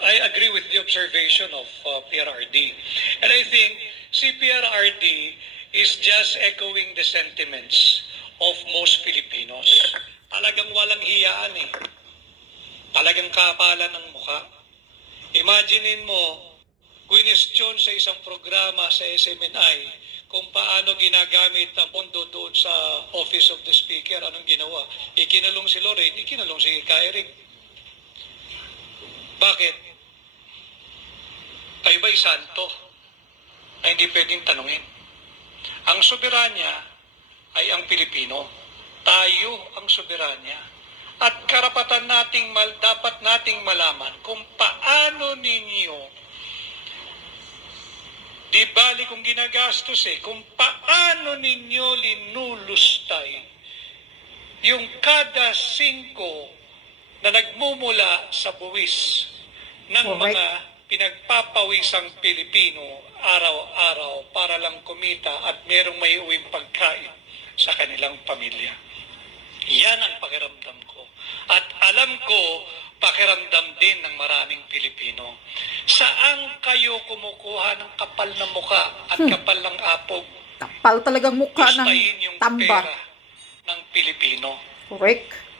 I agree with the observation of PRRD. And I think CPRRD is just echoing the sentiments of most Filipinos. Talagang walang hiyaan eh. Talagang kapalan ng mukha. Imaginein mo, kwinestyon sa isang programa sa SMNI kung paano ginagamit ang pondo doon sa Office of the Speaker. Anong ginawa? Ikinulong si Lorraine, ikinulong si Kairing. Bakit? Kayo ba'y santo? Ay hindi pwedeng tanungin. Ang soberanya ay ang Pilipino. Tayo ang soberanya. At karapatan nating dapat nating malaman kung paano ninyo, di bali kung ginagastos kung paano ninyo linulustay yung kada 5 na nagmumula sa buwis ng mga pinagpapawisang Pilipino araw-araw para lang kumita at merong may uwing pagkain sa kanilang pamilya. Yan ang pakiramdam ko. At alam ko, pakiramdam din ng maraming Pilipino. Saan kayo kumukuha ng kapal na muka at kapal ng apog? Kapal talagang mukha ng Gustahin yung tamba. pera ng Pilipino. Correct.